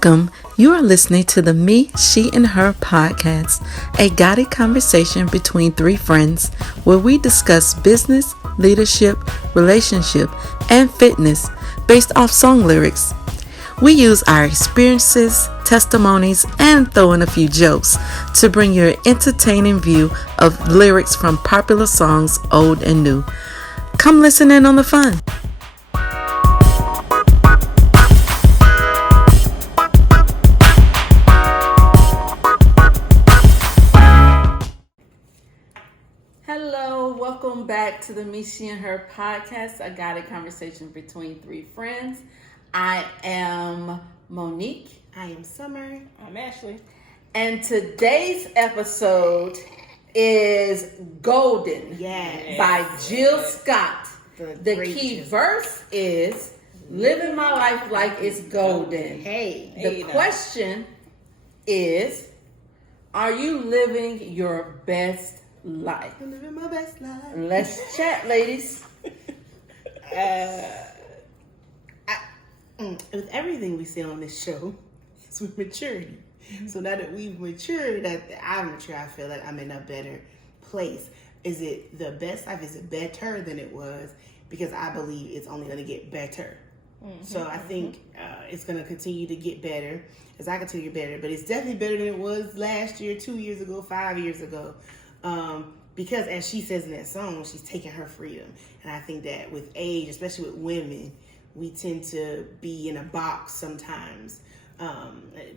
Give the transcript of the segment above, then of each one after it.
Welcome. You are listening to the Me, She, and Her podcast, a guided conversation between three friends where we discuss business, leadership, relationship, and fitness based off song lyrics. We use our experiences, testimonies, and throw in a few jokes to bring you an entertaining view of lyrics from popular songs, old and new. Come listen in on the fun. Hello, welcome back to the Me, She, and Her podcast, a guided conversation between three friends. I am Monique. I am Summer. I'm Ashley. And today's episode is Golden by Jill Scott. The key verse is living my life like it's golden. The question is, are you living your best life? I'm living my best life. Let's chat, ladies. With everything we say on this show, it's with maturity. Mm-hmm. So now that we've matured, that I'm mature, I feel like I'm in a better place. Is it the best life? Is it better than it was? Because I believe it's only going to get better. Mm-hmm. So I think it's going to continue to get better as I continue to get better. But it's definitely better than it was last year, 2 years ago, 5 years ago. Because as she says in that song, she's taking her freedom. And I think that with age, especially with women, we tend to be in a box sometimes,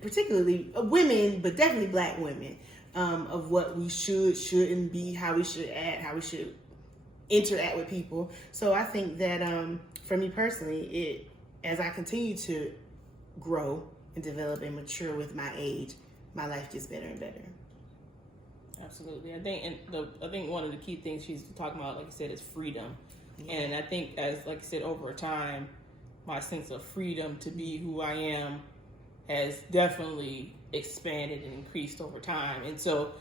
particularly women, but definitely black women, of what we shouldn't be, how we should act, how we should interact with people. So I think that for me personally, as I continue to grow and develop and mature with my age, my life gets better and better. Absolutely. I think one of the key things she's talking about, like you said, is freedom. Yeah. And I think like you said, over time, my sense of freedom to be who I am has definitely expanded and increased over time. And so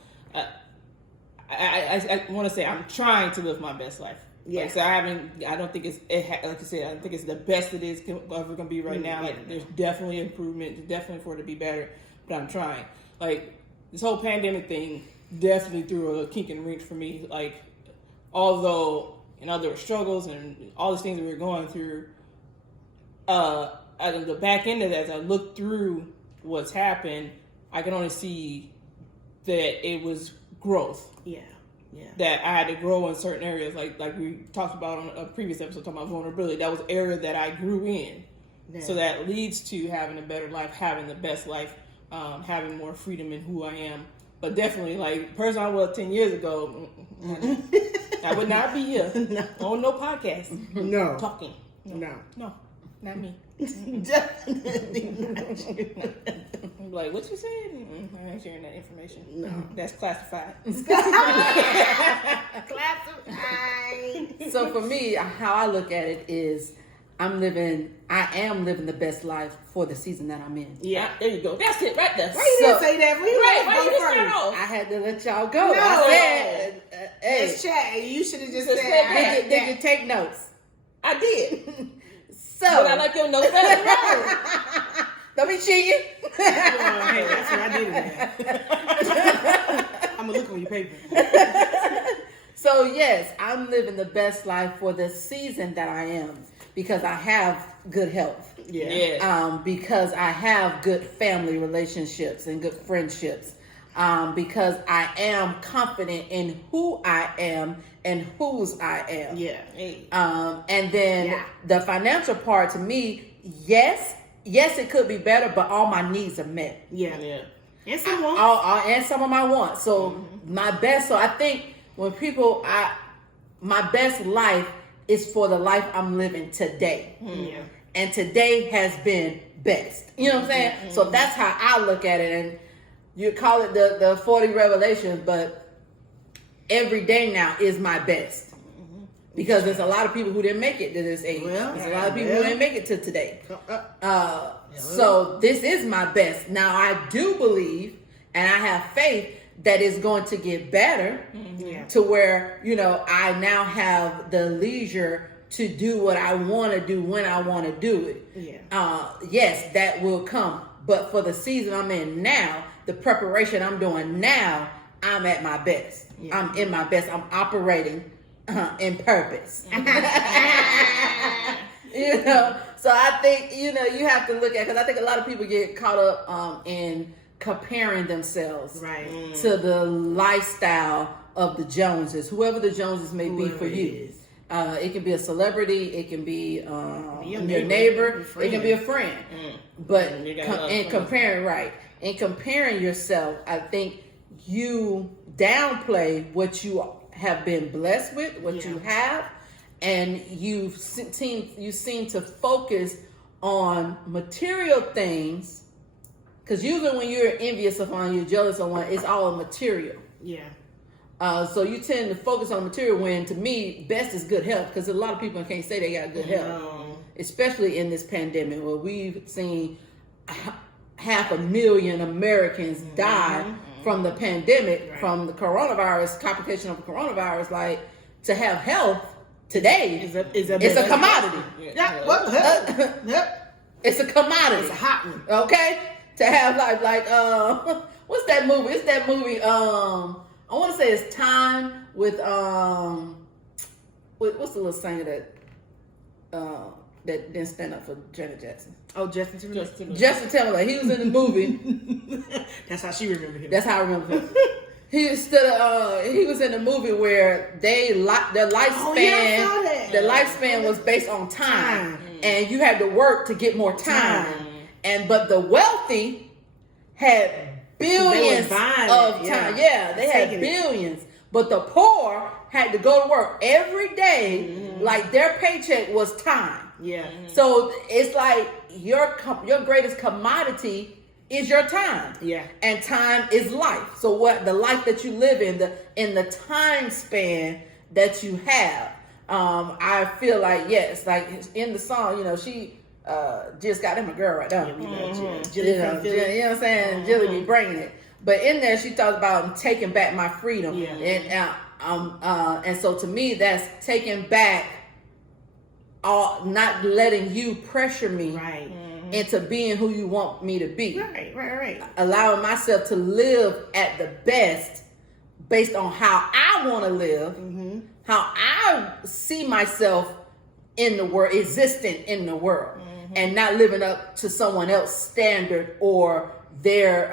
I want to say I'm trying to live my best life. Yeah. Like, so I don't think like I said, I don't think it's the best it is ever going to be right now. Like, there's definitely improvement. There's definitely for it to be better, but I'm trying. Like, this whole pandemic thing definitely threw a kink in the wrench for me. Like, although, there were struggles and all these things that we were going through, at the back end of that, as I looked through what's happened, I can only see that it was growth. Yeah. That I had to grow in certain areas, like we talked about on a previous episode, talking about vulnerability. That was an area that I grew in. Yeah. So that leads to having a better life, having the best life, having more freedom in who I am. But definitely, like, the person I was 10 years ago, I would not be here on no podcast. No. Talking. No, not me. Definitely not you. I'm like, what you said? I ain't sharing that information. No. That's classified. Classified. So for me, how I look at it is, I am living the best life for the season that I'm in. Yeah, there you go. That's it right there. Why you didn't say that? Why you didn't first? I had to let y'all go. No. I said, Let's chat. You should have just said, did you take notes? I did. So, but I like your notes better. Don't be cheating. Hey, that's what I did. I'm going to look on your paper. So yes, I'm living the best life for the season that I am. Because I have good health. Yeah. Because I have good family relationships and good friendships. Because I am confident in who I am and whose I am. Yeah. And then the financial part, to me, yes, it could be better, but all my needs are met. Yeah. And some wants. And some of my wants. So my best. So I think when my best life is for the life I'm living today. Yeah. And today has been best. You know what I'm saying? Mm-hmm. So that's how I look at it. And you call it the 40 revelations, but every day now is my best. Mm-hmm. Because there's a lot of people who didn't make it to this age. Well, there's a lot of people who didn't make it to today. So this is my best. Now I do believe, and I have faith, that is going to get better to where, I now have the leisure to do what I want to do when I want to do it. Yes, that will come. But for the season I'm in now, the preparation I'm doing now, I'm at my best. Yeah. I'm in my best. I'm operating in purpose. You know, so I think, you know, you have to look at, because I think a lot of people get caught up in comparing themselves to the lifestyle of the Joneses, whoever the Joneses may be for you. It can be a celebrity, it can be your neighbor, it can be a friend. But in comparing yourself, I think you downplay what you have been blessed with, what you have, and you seem to focus on material things, because usually when you're envious of someone, you're jealous of someone, it's all material. Yeah. So you tend to focus on material, when to me, best is good health, because a lot of people can't say they got good health, especially in this pandemic where we've seen 500,000 Americans die from the pandemic, from the coronavirus, complication of the coronavirus. Like, to have health today is a commodity. It's a commodity. It's a hot one. Okay? To have like what's that movie? It's that movie, I want to say it's Time with what's the little singer that didn't stand up for Janet Jackson? Oh, Justin Timberlake. Justin Timberlake. He was in the movie. That's how she remembered him. That's how I remember him. He was in the movie where their lifespan, the lifespan was based on time, and you had to work to get more time. But the wealthy had billions of time. Yeah, they had billions. But the poor had to go to work every day, like their paycheck was time. Yeah. So it's like your greatest commodity is your time. Yeah. And time is life. So what the life that you live in the time span that you have, I feel like, yes, like in the song, you know, she just got him a girl right now. Yeah, we love Jilly. You know what I'm saying? Jilly be bringing it. But in there, she talks about taking back my freedom. Yeah. And so to me, that's taking back, not letting you pressure me into being who you want me to be. Right. Allowing myself to live at the best based on how I want to live, how I see myself in the world, existent in the world, and not living up to someone else's standard or their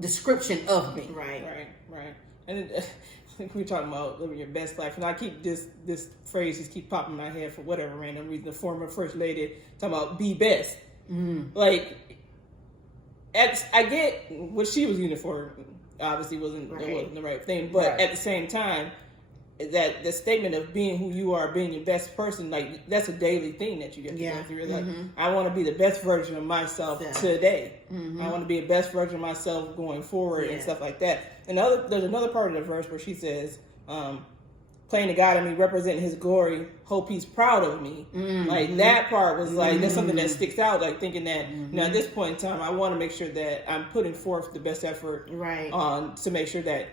description of me. Right. And we're talking about living your best life, and I keep this phrase just keep popping in my head for whatever random reason. The former first lady talking about be best. Like, I get what she was using for. Obviously, wasn't the right thing, but at the same time, that the statement of being who you are, being your best person, like that's a daily thing that you get to go through. Like, I want to be the best version of myself today. I want to be the best version of myself going forward and stuff like that. And there's another part of the verse where she says, playing the God in me, representing his glory, hope he's proud of me. Like, that part was like, that's something that sticks out, like thinking that, you know, at this point in time, I want to make sure that I'm putting forth the best effort to make sure that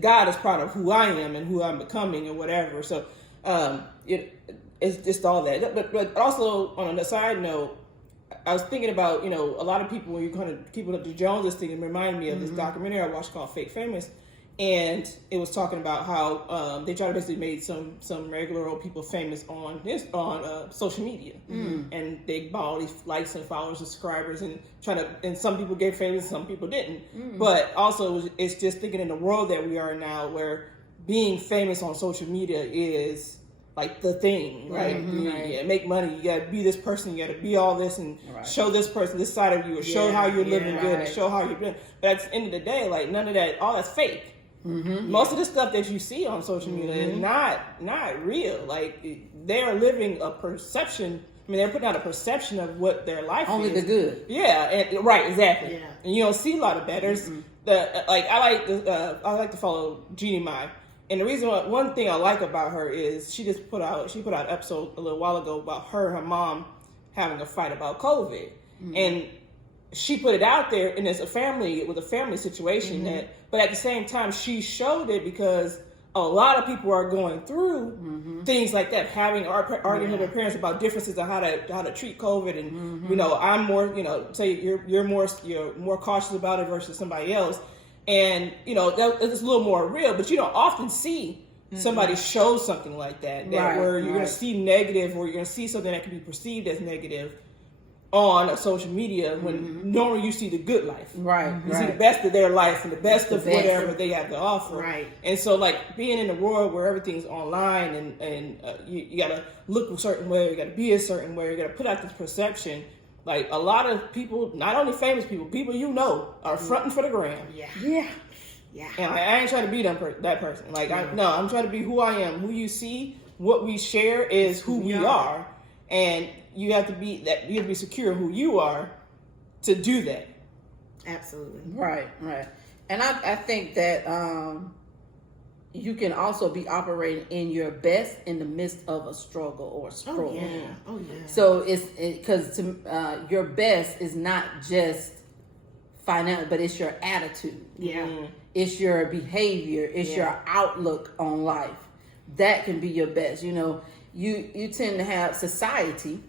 God is proud of who I am and who I'm becoming and whatever. So it's just all that. But also, on a side note, I was thinking about, you know, a lot of people, when you kind of keep up the Joneses thing, and reminded me of this documentary I watched called Fake Famous. And it was talking about how they try to basically make some regular old people famous on social media, and they bought all these likes and followers, subscribers, and some people get famous, some people didn't. But also, it's just thinking in the world that we are now, where being famous on social media is like the thing, right? You gotta make money, you gotta be this person, you gotta be all this, and show this person this side of you, or show how you're living good, and show how you're doing. But at the end of the day, like, none of that, all that's fake. Most of the stuff that you see on social media is not real. Like, they are living a perception. I mean, they're putting out a perception of what their life only is. The good. Yeah, and exactly. Yeah. And you don't see a lot of that. There's I like to follow Jeannie Mai, and the reason one thing I like about her is she put out an episode a little while ago about her and her mom having a fight about COVID, and she put it out there, and it's a family situation but at the same time, she showed it because a lot of people are going through things like that, arguing with their parents about differences of how to treat COVID, and you know, I'm more, you know, say you're more cautious about it versus somebody else, and you know it's a little more real, but you don't often see somebody show something like that, where you're going to see negative, or you're going to see something that can be perceived as negative on a social media, when normally you see the good life. You see the best of their life and the best of whatever they have to offer. And so, like, being in a world where everything's online, and you got to look a certain way, you got to be a certain way, you got to put out this perception. Like, a lot of people, not only famous people you know, are fronting for the gram. And I ain't trying to be that person. Like, I'm trying to be who I am. Who you see, what we share is who we are. And you have to be secure in who you are to do that. Absolutely. Right. And I think that you can also be operating in your best in the midst of a struggle or a struggle. Oh yeah. So it's because your best is not just financial, but it's your attitude. It's your behavior. It's your outlook on life. That can be your best. You know, you tend to have society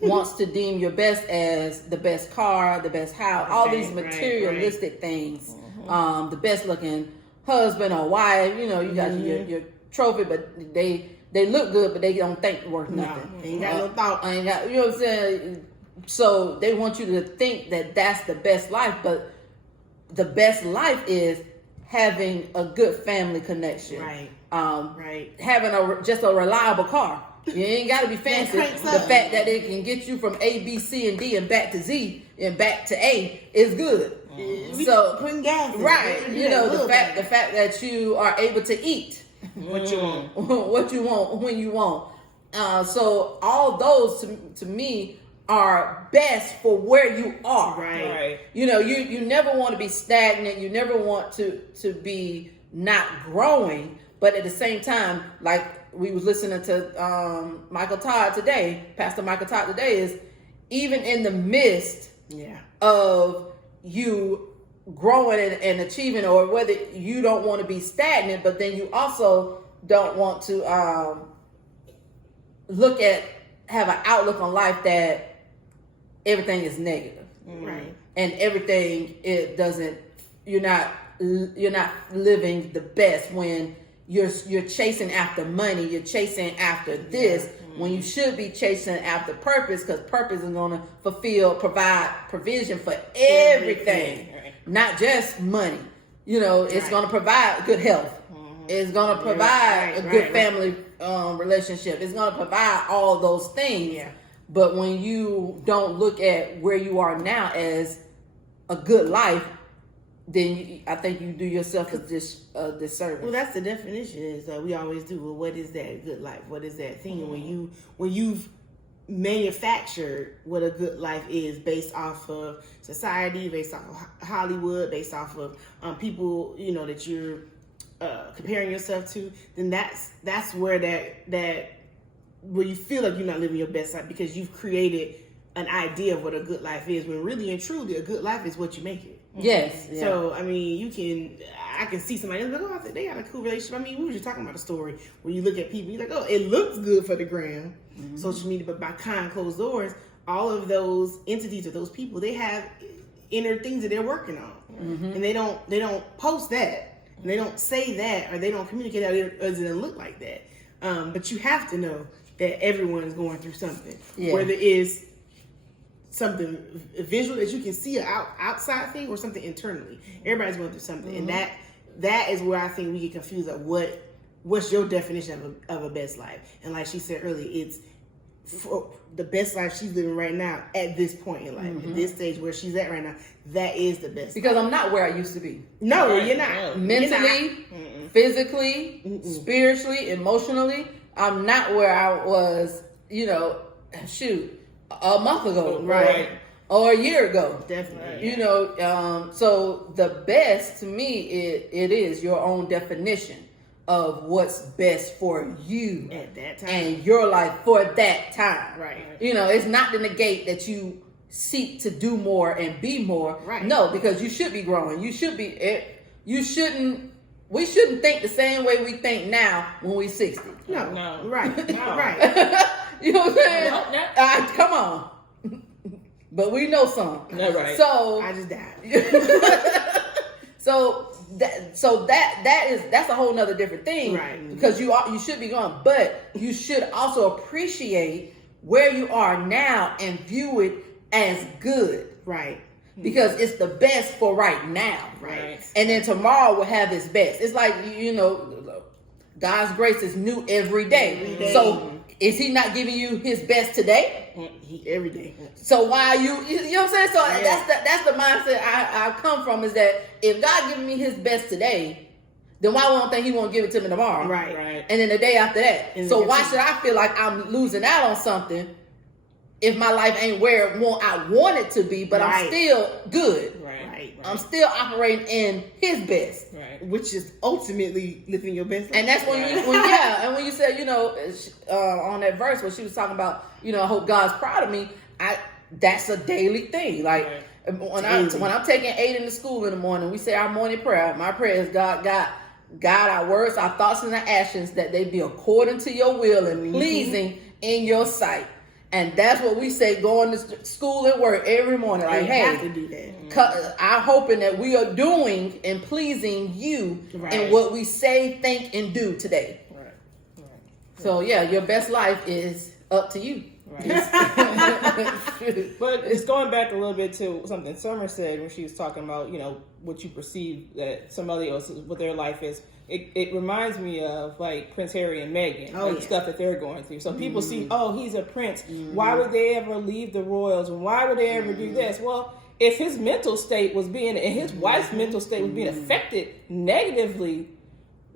wants to deem your best as the best car, the best house, all these materialistic things, the best looking husband or wife. You know, you got your trophy, but they look good, but they don't think worth nothing. They ain't got no thought. You know what I'm saying? So they want you to think that that's the best life, but the best life is having a good family connection. Having just a reliable car. You ain't got to be fancy. The fact that it can get you from A, B, C, and D and back to Z and back to A is good. So putting gas in. You know, the fact that you are able to eat what you want, what you want when you want. So all those to me are best for where you are. You know, you never want to be stagnant. You never want to be not growing. But at the same time, like we was listening to Pastor Michael Todd today, is even in the midst of you growing and achieving, or whether you don't want to be stagnant, but then you also don't want to have an outlook on life that everything is negative, and everything you're not living the best when you're chasing after money, you're chasing after this, when you should be chasing after purpose, because purpose is going to provide provision for everything, not just money. You know, it's going to provide good health. It's going to provide a good family relationship. It's going to provide all those things. But when you don't look at where you are now as a good life, then I think you do yourself a disservice. Well, that's the definition, is that we always do. Well, what is that good life? What is that thing? And when you've manufactured what a good life is based off of society, based off of Hollywood, based off of people, you know, that you're comparing yourself to, then that's where where you feel like you're not living your best life, because you've created an idea of what a good life is, when really and truly a good life is what you make it. Yes. Yeah. So, I mean, I can see somebody else like, oh, I think they got a cool relationship. I mean, we were just talking about a story where you look at people, you're like, oh, it looks good for the gram, social media, but behind closed doors, all of those entities or those people, they have inner things that they're working on, and they don't post that, and they don't say that, or they don't communicate that, or it doesn't look like that. But you have to know that everyone's going through something, whether it's something visual that you can see, an outside thing, or something internally. Everybody's going through something, and that is where I think we get confused at what's your definition of a best life. And like she said earlier, it's for the best life she's living right now at this point in life, at this stage where she's at right now. That is the best. Because life. I'm not where I used to be. No, you're not. Mentally, physically, spiritually, emotionally, I'm not where I was. You know, a month ago, or a year ago. Definitely. You know, so the best to me, it is your own definition of what's best for you at that time and your life for that time. Right. You know, it's not to negate that you seek to do more and be more. Right. No, because you should be growing. You shouldn't we shouldn't think the same way we think now when we're 60. No. Right. Right. You know what I'm saying? No. Come on. But we know some. That's right. So I just died. that's a whole nother different thing, right? Because you should be going, but you should also appreciate where you are now and view it as good, right? Because it's the best for right now, right? And then tomorrow will have its best. It's like, God's grace is new every day. Every day. So is He not giving you His best today? Every day. So why you know what I'm saying? So that's the mindset I come from, is that if God giving me His best today, then why won't He won't give it to me tomorrow? Right. And then the day after that. And so why should I feel like I'm losing out on something if my life ain't where I want it to be, but I'm still good. Right. I'm still operating in His best. Right. Which is ultimately living your best life. And that's when when you said, on that verse where she was talking about, I hope God's proud of me. That's a daily thing. Like when I'm taking Aiden to school in the morning, we say our morning prayer. My prayer is God, our words, our thoughts, and our actions, that they be according to your will and pleasing in your sight. And that's what we say going to school and work every morning. Like, hey, have to do that. I'm hoping that we are doing and pleasing you in what we say, think, and do today. Right. So your best life is up to you. Right. But it's going back a little bit to something Summer said when she was talking about, what you perceive that somebody else, what their life is. It reminds me of like Prince Harry and Meghan, stuff that they're going through. So people see, he's a prince. Why would they ever leave the royals? And why would they ever do this? Well, if his mental state was and his wife's mental state was being affected negatively,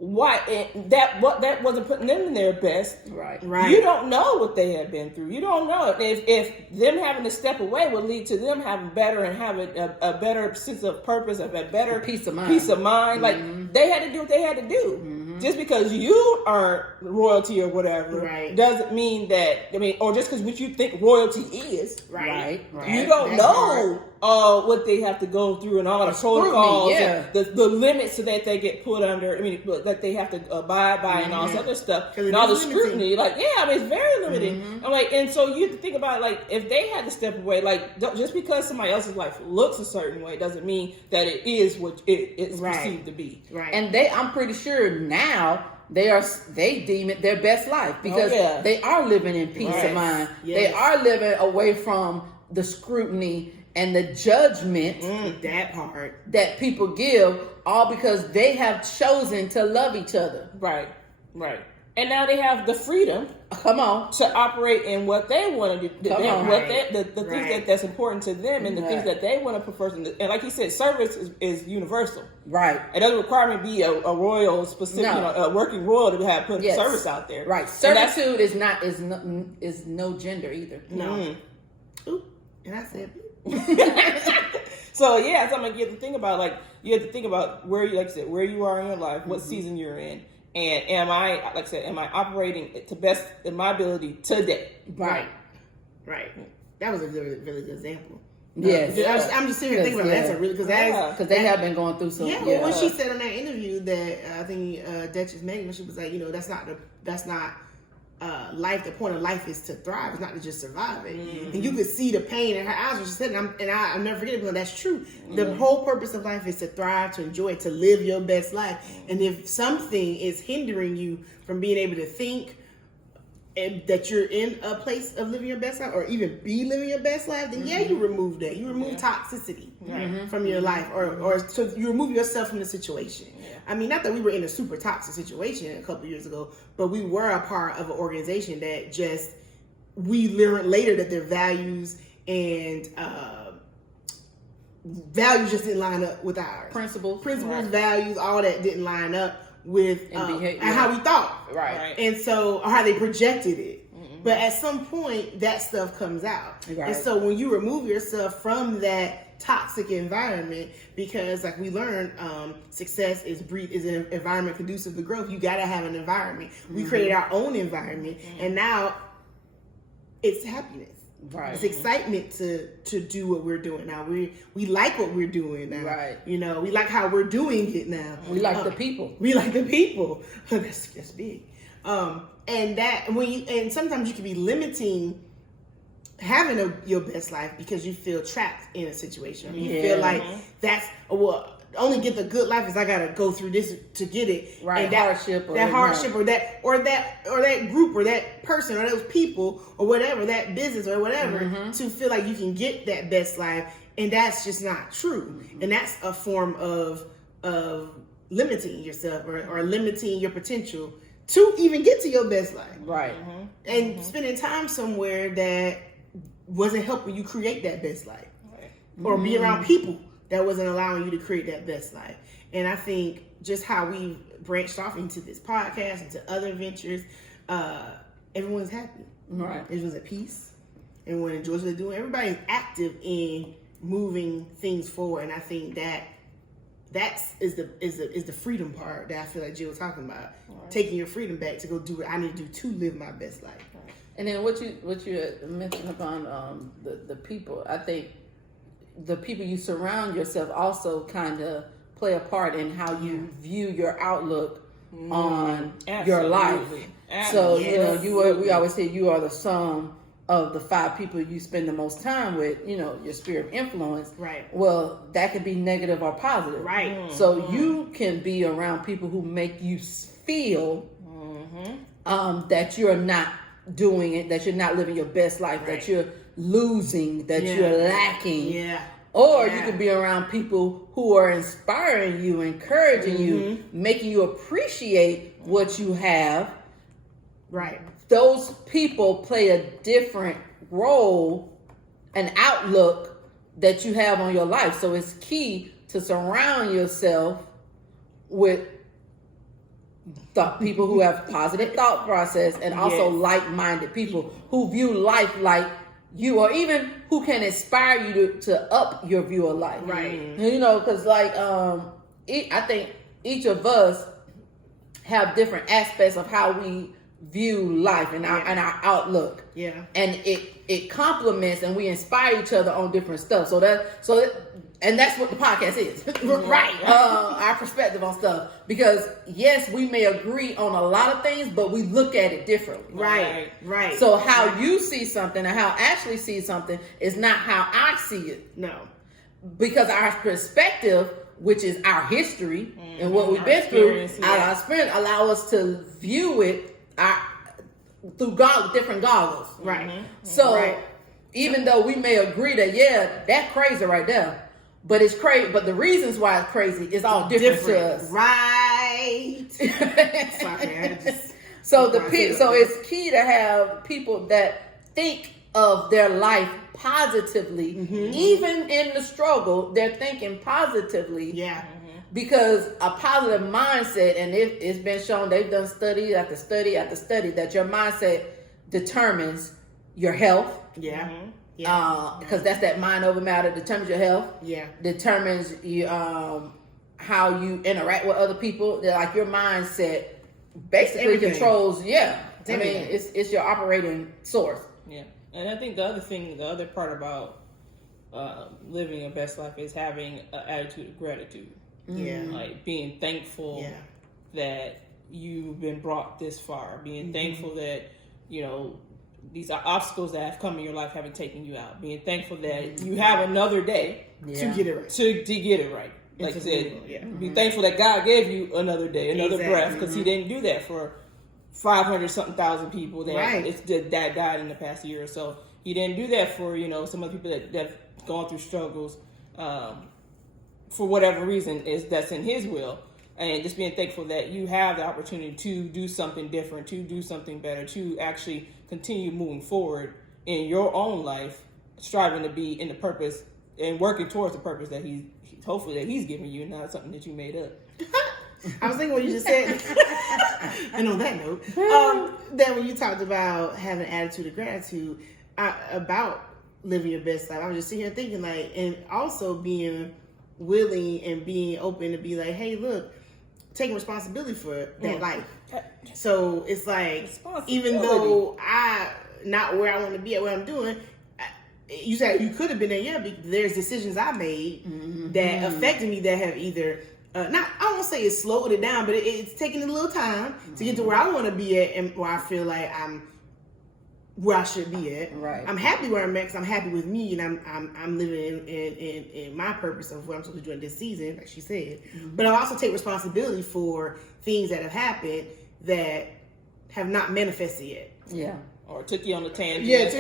that wasn't putting them in their best. Right. You don't know what they have been through. You don't know if them having to step away will lead to them having better and having a better sense of purpose, a better peace of mind. Mm-hmm. Like they had to do what they had to do. Mm-hmm. Just because you aren't royalty or whatever doesn't mean that. Or just because what you think royalty is, right. You don't know what they have to go through and all the protocols, and the limits that they get put under. That they have to abide by and all this other stuff, and all the scrutiny. It's very limiting. I'm like, and so you have to think about if they had to step away, just because somebody else's life looks a certain way doesn't mean that it is what it's perceived to be. Right. And I'm pretty sure now they deem it their best life because they are living in peace of mind. Yes. They are living away from the scrutiny and the judgment that part that people give, all because they have chosen to love each other. Right. And now they have the freedom, to operate in what they want to do, the things that's important to them, and the things that they want to prefer. And like he said, service is universal. Right. It doesn't require me to be a royal, specific, a working royal to have put service out there. Right. Servitude is no gender either. No. Ooh, and I said. So you have to think about where where you are in your life, what season you're in, and am I operating to best in my ability today? Right. That was a really good example. Yes, I'm just sitting here thinking about that. That's a really because they have been going through some. Well, when she said on that interview that I think Duchess Meghan, she was like, that's not life. The point of life is to thrive. It's not to just survive it. Mm-hmm. And you could see the pain in her eyes when she said it. I'll never forget it because that's true. Mm-hmm. The whole purpose of life is to thrive, to enjoy, to live your best life. Mm-hmm. And if something is hindering you from being able to think and that you're in a place of living your best life, or even be living your best life, then you remove that. You remove toxicity from your life, or so you remove yourself from the situation. I mean, not that we were in a super toxic situation a couple years ago, but we were a part of an organization that just, we learned later that their values and values just didn't line up with ours. Principles, values, all that didn't line up with and how we thought. Right. And so, or how they projected it. Mm-hmm. But at some point, that stuff comes out. Right. And so when you remove yourself from that toxic environment, because like we learned, success is an environment conducive to growth. You got to have an environment. We created our own environment, and now it's happiness. Right. It's excitement to do what we're doing now. We like what we're doing now. Right. You know, we like how we're doing it now. We like the people. We like the people. That's big. And that and sometimes you can be limiting having your best life because you feel trapped in a situation. You feel like that's only get the good life is I gotta go through this to get it. Right. And hardship or that group or that person or those people or whatever, that business or whatever, to feel like you can get that best life. And that's just not true. And that's a form of limiting yourself or limiting your potential to even get to your best life. Right. And spending time somewhere that wasn't helping you create that best life. Right. Or be around people that wasn't allowing you to create that best life. And I think just how we've branched off into this podcast, into other ventures, everyone's happy. Right. Everyone's at peace. Everyone enjoys what they're doing. Everybody's active in moving things forward. And I think that is the freedom part that I feel like Jill was talking about. Right. Taking your freedom back to go do what I need to do to live my best life. Right. And then what you mentioned upon the people, I think the people you surround yourself also kind of play a part in how you view your outlook on your life. Absolutely. So we always say you are the sum of the 5 people you spend the most time with, your sphere of influence. Right. Well, that could be negative or positive. Right. So you can be around people who make you feel that you're not doing it, that you're not living your best life, that you're losing, that you're lacking. Yeah. Or you could be around people who are inspiring you, encouraging you, making you appreciate what you have. Right. Those people play a different role and outlook that you have on your life. So it's key to surround yourself with the people who have positive thought process and also like-minded people who view life like you, or even who can inspire you to up your view of life. Right. Because I think each of us have different aspects of how we view life and our outlook. Yeah. And it complements and we inspire each other on different stuff. And that's what the podcast is. Right. Our perspective on stuff. Because yes, we may agree on a lot of things, but we look at it differently. Right. So how you see something and how Ashley sees something is not how I see it. No. Because our perspective, which is our history and what we've been through, our experience allow us to view it through different goggles. Right. So even though we may agree that, that's crazy right there. But it's crazy. But the reasons why it's crazy is all different to us. Right. So it's key to have people that think of their life positively, even in the struggle. They're thinking positively. Yeah. Because a positive mindset, and it's been shown, they've done study after study after study, that your mindset determines your health. Yeah. Because that's that mind over matter, determines your health. Yeah. Determines how you interact with other people. Like your mindset basically controls. Yeah. I mean, it's your operating source. Yeah. And I think the other part about living your best life is having an attitude of gratitude. Yeah. Like being thankful that you've been brought this far. Being thankful that, these obstacles that have come in your life haven't taken you out. Being thankful that you have another day to get it right. To get it right. Like I said, be thankful that God gave you another day, another breath, because He didn't do that for 500-something thousand people that died in the past year or so. He didn't do that for some of the people that have gone through struggles for whatever reason that's in His will. And just being thankful that you have the opportunity to do something different, to do something better, to actually continue moving forward in your own life, striving to be in the purpose and working towards the purpose that He's giving you, not something that you made up. I was thinking what you just said. And on that note, that when you talked about having an attitude of gratitude, about living your best life, I was just sitting here thinking and also being willing and being open to be like, hey, look, taking responsibility for that life. So it's like, even though not where I want to be at what I'm doing, you said you could have been there. Yeah, there's decisions I made that affected me that have either not, I won't say it's slowed it down, but it's taking a little time to get to where I want to be at and where I feel like I'm where I should be at. Right. I'm happy where I'm at because I'm happy with me and I'm living in my purpose of what I'm supposed to do in this season, like she said. But I also take responsibility for things that have happened that have not manifested yet. Yeah. Or took you on a tangent. It's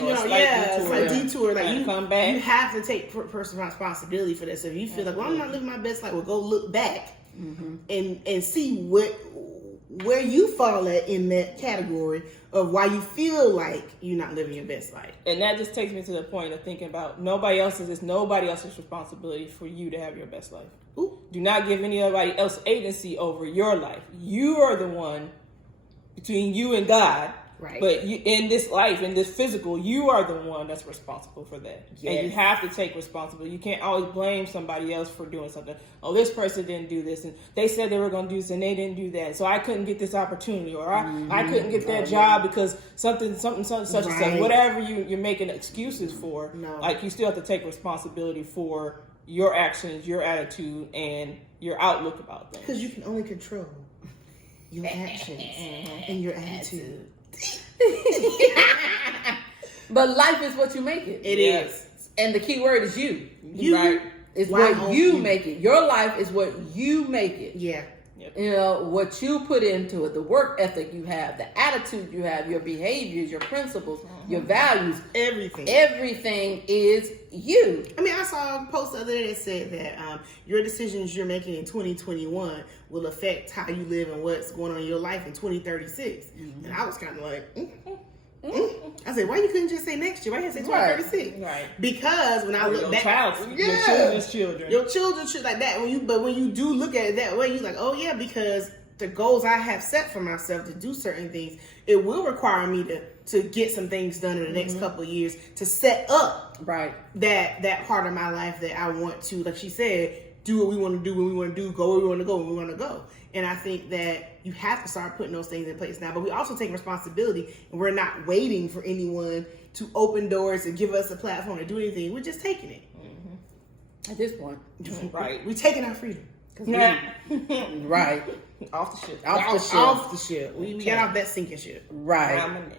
like detour. Like you come back. You have to take personal responsibility for that. So if you feel like, well, I'm not living my best life, well, go look back and see where you fall at in that category of why you feel like you're not living your best life. And that just takes me to the point of thinking about nobody else's responsibility for you to have your best life. Ooh. Do not give anybody else agency over your life. You are the one between you and God. Right. But you, in this life, in this physical, you are the one that's responsible for that. Yes. And you have to take responsibility. You can't always blame somebody else for doing something. Oh, this person didn't do this, and they said they were going to do this, and they didn't do that. So I couldn't get this opportunity, or I couldn't get that job because something, such and such. Whatever you're making excuses for, like you still have to take responsibility for your actions, your attitude, and your outlook about things. Because you can only control your actions and your attitude. But life is what you make it. It is. And the key word is you. Right? It's what you make it. Your life is what you make it. Yeah. Yep. You know, what you put into it, the work ethic you have, the attitude you have, your behaviors, your principles, your values. Everything is you. I mean, I saw a post the other day that said that your decisions you're making in 2021 will affect how you live and what's going on in your life in 2036. And I was kind of like, I said, why you couldn't just say next year? Why you say 2036? Right. Because when I look back, your children's children. Your children should like that. When you do look at it that way, you're like, oh yeah, because the goals I have set for myself to do certain things, it will require me to get some things done in the next couple of years to set up that part of my life that I want to, like she said, do what we want to do when we want to do, go where we want to go when we want to go. And I think that you have to start putting those things in place now. But we also take responsibility, and we're not waiting for anyone to open doors and give us a platform to do anything. We're just taking it. At this point. Right. We're taking our freedom. Right. Off the ship. Off the ship. We got off that sinking ship. Right. Around my neck.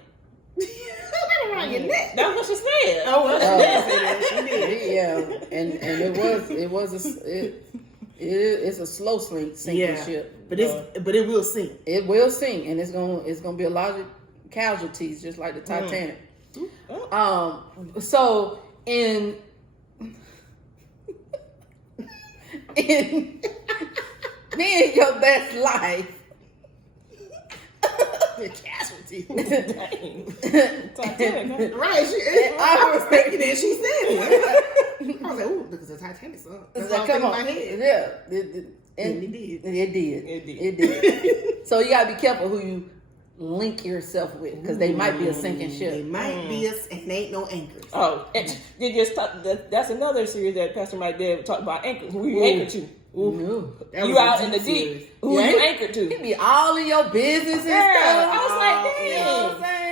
Around your neck. That's what she said. Oh, well, she did. Yeah. And it's a slow sinking ship. But it will sink. It will sink, and it's gonna be a lot of casualties, just like the Titanic. So in being your best life, the casualties. Titanic. Right. I was thinking it. She said it. I was like, ooh, because the Titanic song. That's all come on. in my head. Yeah. It did. So you gotta be careful who you link yourself with, because they might be a sinking ship. They might be and they ain't no anchors. Oh, you just that's another series that Pastor Mike did talk about anchors. Who you anchored to? You out in the deep. Who you anchored to? You be all in your business and stuff. I was like, damn. You know what I'm saying?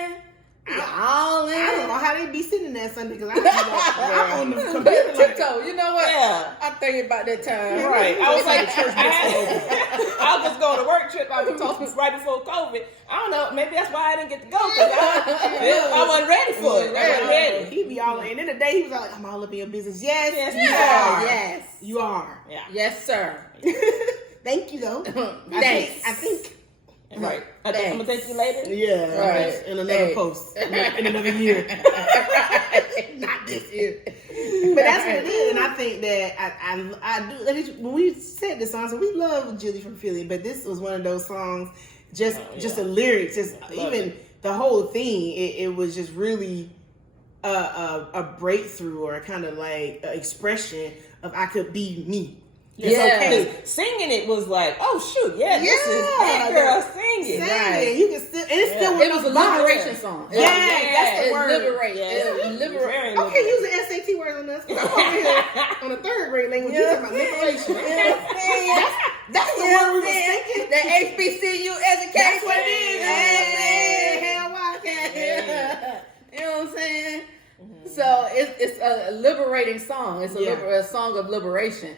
All in. I don't know how they be sitting there Sunday because I'm on the computer. Tiptoe. You know what? Yeah. I'm thinking about that time. Right. I was like, I was just going to work trip. I was talking right before COVID. I don't know. Maybe that's why I didn't get to go, because I wasn't ready for it. I wasn't ready. He be all in. And then the day he was like, I'm all up in your business. Yes, you are. Yes, you are. Yeah. Yes, sir. Thank you, though. Thanks. I think. Right. I'm going to thank you later. Yeah. Right. In another post. In another year. Not this year. But that's what it is. And I think that I do. When we said this song, so we love Jilly from Philly, but this was one of those songs, just the lyrics, even the whole thing, it was just really a breakthrough, or kind of like an expression of I could be me. It's okay. Singing it was like, oh shoot, this is that girl singing. Right. You can still, and it's still it was a liberation song. That's the word. Liberate. Liberate. Okay, use the SAT word on this. I'm over here on the third grade language. You talking about liberation. That's the word we were thinking. The HBCU education. That's what it is. Hell, why can't you know what I'm saying? So it's a liberating song. It's a song of liberation.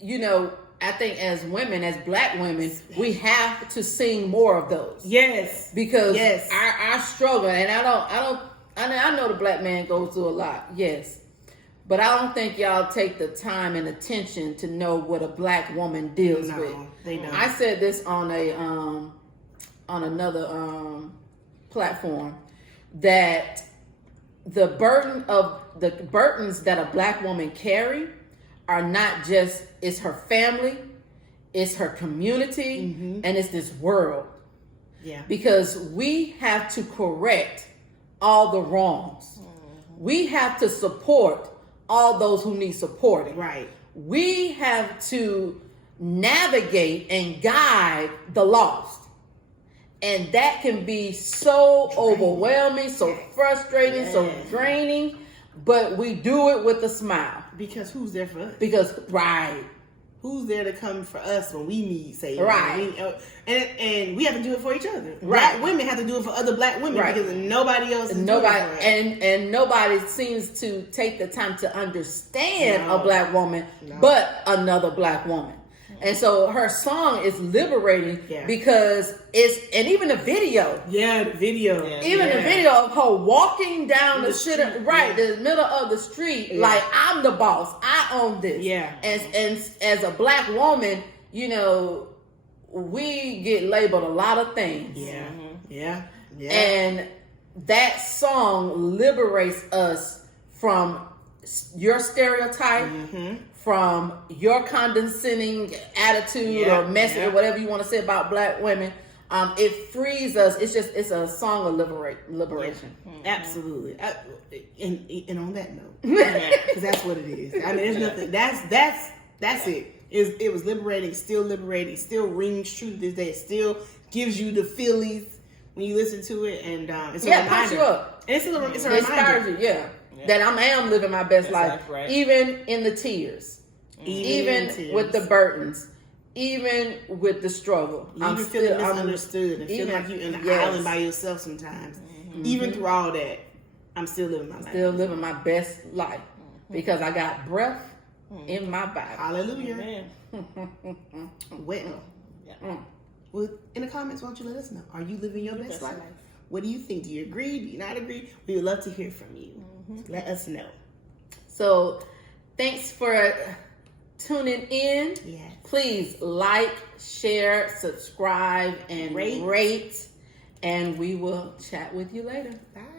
You know, I think as women, as Black women, we have to sing more of those. Yes, because our struggle, and I know the Black man goes through a lot. Yes. But I don't think y'all take the time and attention to know what a Black woman deals with. They don't. I said this on another platform, that the burdens that a Black woman carry are not just, it's her family, it's her community, and it's this world. Yeah. Because we have to correct all the wrongs. We have to support all those who need supporting. Right. We have to navigate and guide the lost. And that can be so overwhelming, so frustrating, so draining, but we do it with a smile. Because who's there for us? Who's there to come for us when we need saving? Right. And we have to do it for each other. Right. Black women have to do it for other Black women because nobody else is doing it for us. And nobody seems to take the time to understand a Black woman, but another Black woman. And so her song is liberating because and even the video. Yeah, the video. The video of her walking down the street, the middle of the street, like, I'm the boss. I own this. Yeah. And as a Black woman, you know, we get labeled a lot of things. Yeah. And that song liberates us from your stereotype, from your condescending attitude or message or whatever you want to say about Black women. It frees us. It's a song of liberation. Absolutely. And on that note, because that's what it is. I mean, there's nothing. That's it. It was liberating, still rings true to this day. It still gives you the feelies when you listen to it, and it's a reminder. Pumps you up. And it's a reminder. It inspires you. That I am living my best life, even in the tears, even with the burdens, even with the struggle. I'm feeling misunderstood and feeling like you're in an island by yourself sometimes. Even through all that, I'm still living my life. Still living my best life because I got breath in my body. Hallelujah. Well, in the comments, why don't you let us know? Are you living your best life? What do you think? Do you agree? Do you not agree? We would love to hear from you. Let us know. So, thanks for tuning in. Yes. Please like, share, subscribe, and rate. And we will chat with you later. Bye.